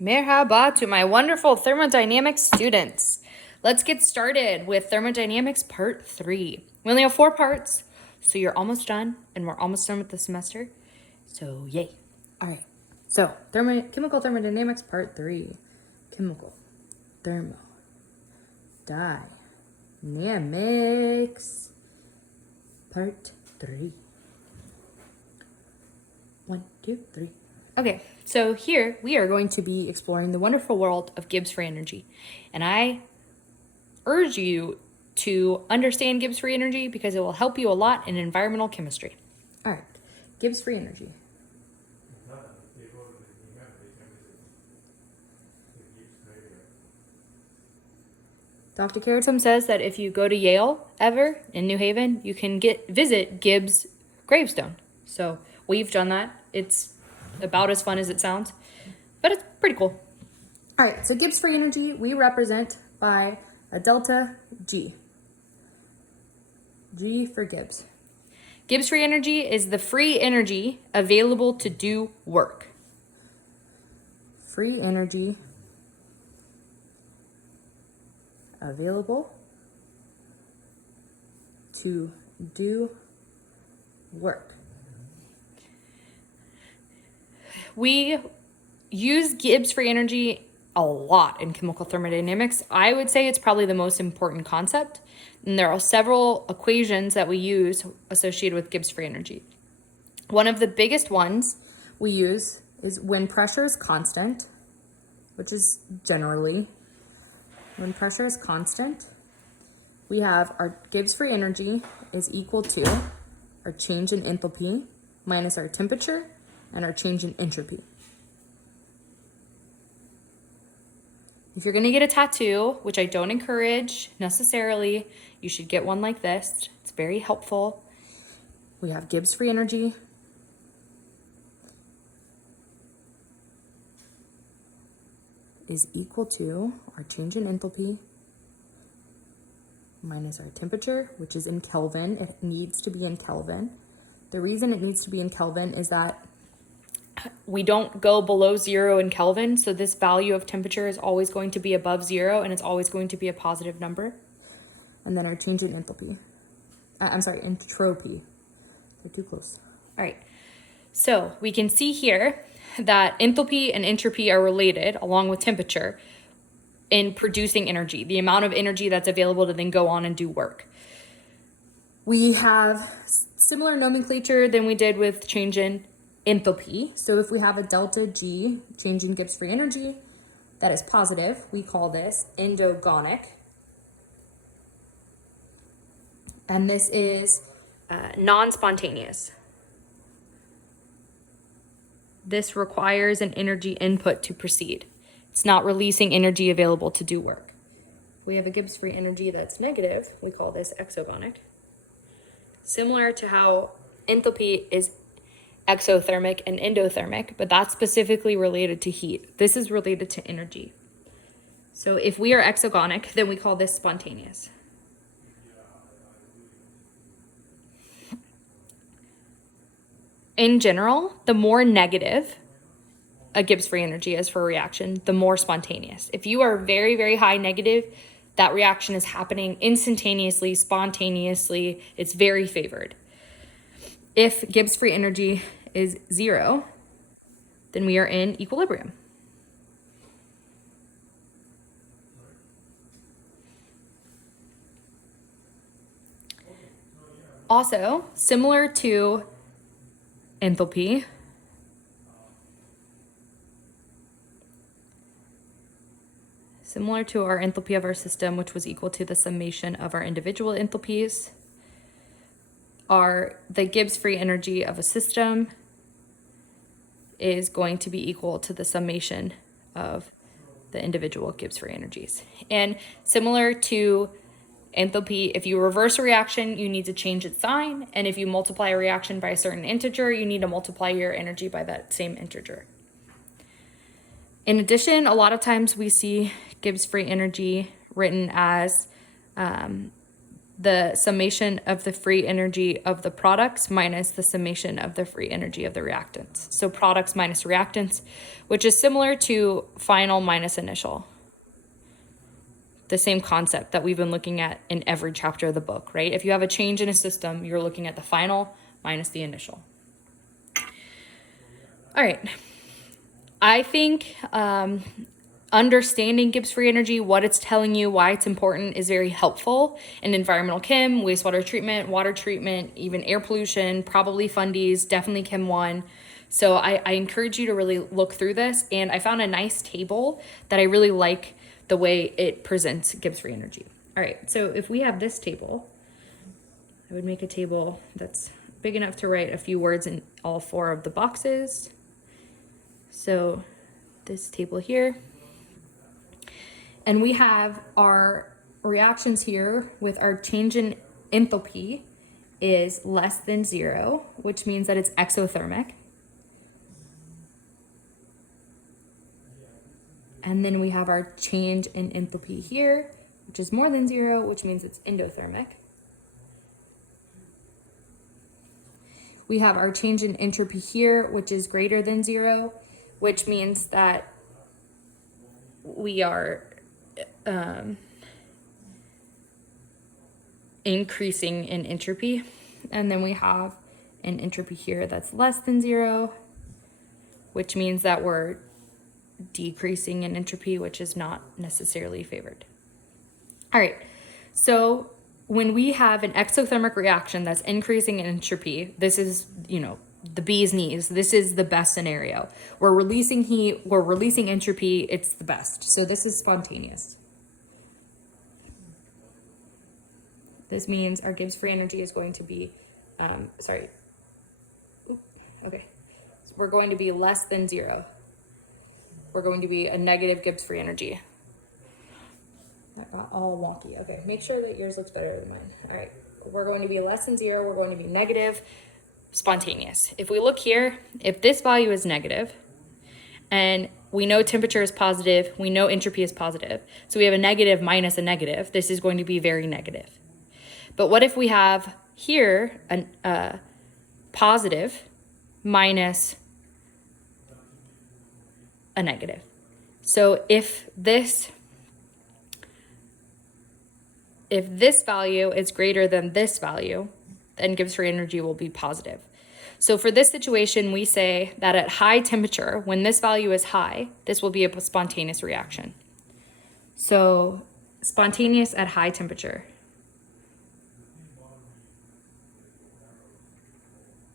Merhaba to my wonderful thermodynamics students. Let's get started with thermodynamics part 3. We only have 4 parts, so you're almost done, and we're almost done with the semester. So yay. All right. So chemical thermodynamics part 3. Chemical thermodynamics part 3. 1, 2, 3. Okay, so here we are going to be exploring the wonderful world of Gibbs free energy. And I urge you to understand Gibbs free energy because it will help you a lot in environmental chemistry. All right, Gibbs free energy. Dr. Karatum says that if you go to Yale ever in New Haven, you can visit Gibbs' gravestone. So we've done that. It's about as fun as it sounds, but it's pretty cool. All right, so Gibbs free energy we represent by a delta G. G for Gibbs. Gibbs free energy is the free energy available to do work. Free energy available to do work. We use Gibbs free energy a lot in chemical thermodynamics. I would say it's probably the most important concept. And there are several equations that we use associated with Gibbs free energy. One of the biggest ones we use is when pressure is constant, which is generally when pressure is constant, we have our Gibbs free energy is equal to our change in enthalpy minus our temperature and our change in entropy. If you're gonna get a tattoo, which I don't encourage necessarily, you should get one like this. It's very helpful. We have Gibbs free energy is equal to our change in enthalpy minus our temperature, which is in Kelvin. It needs to be in Kelvin. The reason it needs to be in Kelvin is that we don't go below 0 in Kelvin, so this value of temperature is always going to be above 0, and it's always going to be a positive number. And then our change in entropy. Entropy. They're too close. All right. So we can see here that enthalpy and entropy are related, along with temperature, in producing energy, the amount of energy that's available to then go on and do work. We have similar nomenclature than we did with change in enthalpy. So if we have a delta G, change in Gibbs free energy, that is positive, we call this endogonic. And this is non-spontaneous. This requires an energy input to proceed. It's not releasing energy available to do work. We have a Gibbs free energy that's negative. We call this exogonic. Similar to how enthalpy is exothermic and endothermic, but that's specifically related to heat. This is related to energy. So if we are exogonic, then we call this spontaneous. In general, the more negative a Gibbs free energy is for a reaction, the more spontaneous. If you are very, very high negative, that reaction is happening instantaneously, spontaneously. It's very favored. If Gibbs free energy is 0, then we are in equilibrium. Also, similar to enthalpy, similar to our enthalpy of our system, which was equal to the summation of our individual enthalpies, the Gibbs free energy of a system is going to be equal to the summation of the individual Gibbs free energies. And similar to enthalpy, if you reverse a reaction, you need to change its sign. And if you multiply a reaction by a certain integer, you need to multiply your energy by that same integer. In addition, a lot of times we see Gibbs free energy written as the summation of the free energy of the products minus the summation of the free energy of the reactants. So products minus reactants, which is similar to final minus initial. The same concept that we've been looking at in every chapter of the book, right? If you have a change in a system, you're looking at the final minus the initial. All right. I think understanding Gibbs free energy, what it's telling you, why it's important, is very helpful in environmental chem, wastewater treatment, water treatment, even air pollution, probably fundies, definitely Chem 1. So I encourage you to really look through this. And I found a nice table that I really like the way it presents Gibbs free energy. All right, so if we have this table, I would make a table that's big enough to write a few words in all 4 of the boxes. So this table here. And we have our reactions here with our change in enthalpy is less than 0, which means that it's exothermic. And then we have our change in enthalpy here, which is more than 0, which means it's endothermic. We have our change in entropy here, which is greater than 0, which means that we are increasing in entropy. And then we have an entropy here that's less than 0, which means that we're decreasing in entropy, which is not necessarily favored. All right, so when we have an exothermic reaction that's increasing in entropy, this is, the bee's knees. This is the best scenario. We're releasing heat, we're releasing entropy, it's the best. So this is spontaneous. This means our Gibbs free energy is going to be, So we're going to be less than 0. We're going to be a negative Gibbs free energy. That got all wonky. Okay, make sure that yours looks better than mine. All right, we're going to be less than 0. We're going to be negative, spontaneous. If we look here, if this value is negative, and we know temperature is positive, we know entropy is positive, so we have a negative minus a negative, this is going to be very negative. But what if we have here a positive minus a negative? So if this value is greater than this value, then Gibbs free energy will be positive. So for this situation, we say that at high temperature, when this value is high, this will be a spontaneous reaction. So spontaneous at high temperature.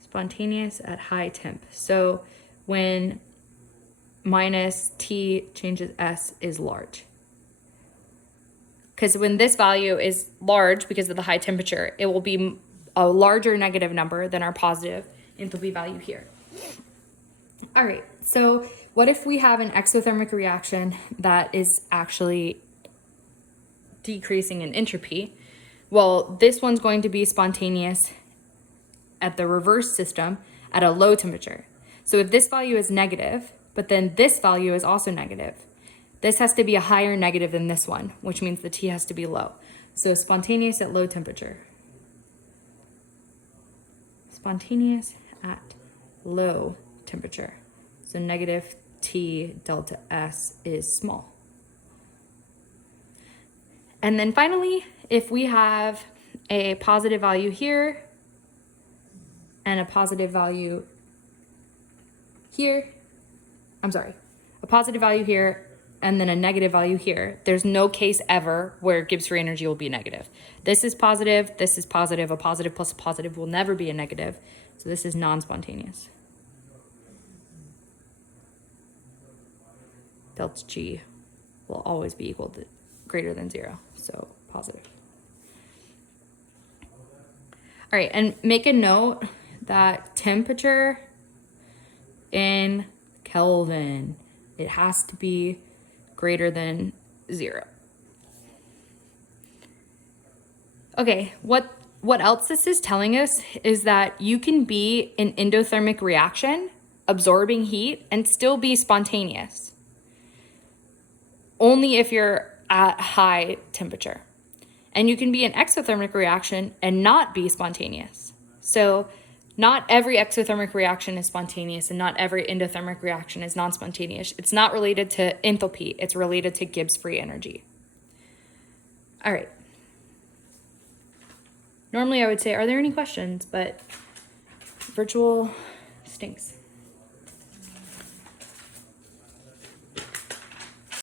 Spontaneous at high temp. So when minus T changes S is large. Because when this value is large because of the high temperature, it will be a larger negative number than our positive enthalpy value here. All right, so what if we have an exothermic reaction that is actually decreasing in entropy? Well, this one's going to be spontaneous at the reverse system at a low temperature. So if this value is negative, but then this value is also negative, this has to be a higher negative than this one, which means the T has to be low. So spontaneous at low temperature. Spontaneous at low temperature. So negative T delta S is small. And then finally, if we have a positive value here and a positive value here, a positive value here and then a negative value here, there's no case ever where Gibbs free energy will be negative. This is positive, a positive plus a positive will never be a negative. So this is non-spontaneous. Delta G will always be equal to greater than 0, so positive. All right, and make a note that temperature in Kelvin, it has to be greater than 0. Okay, what else this is telling us is that you can be in endothermic reaction, absorbing heat, and still be spontaneous. Only if you're at high temperature. And you can be an exothermic reaction and not be spontaneous. So not every exothermic reaction is spontaneous and not every endothermic reaction is non-spontaneous. It's not related to enthalpy. It's related to Gibbs free energy. All right. Normally I would say, are there any questions? But virtual stinks.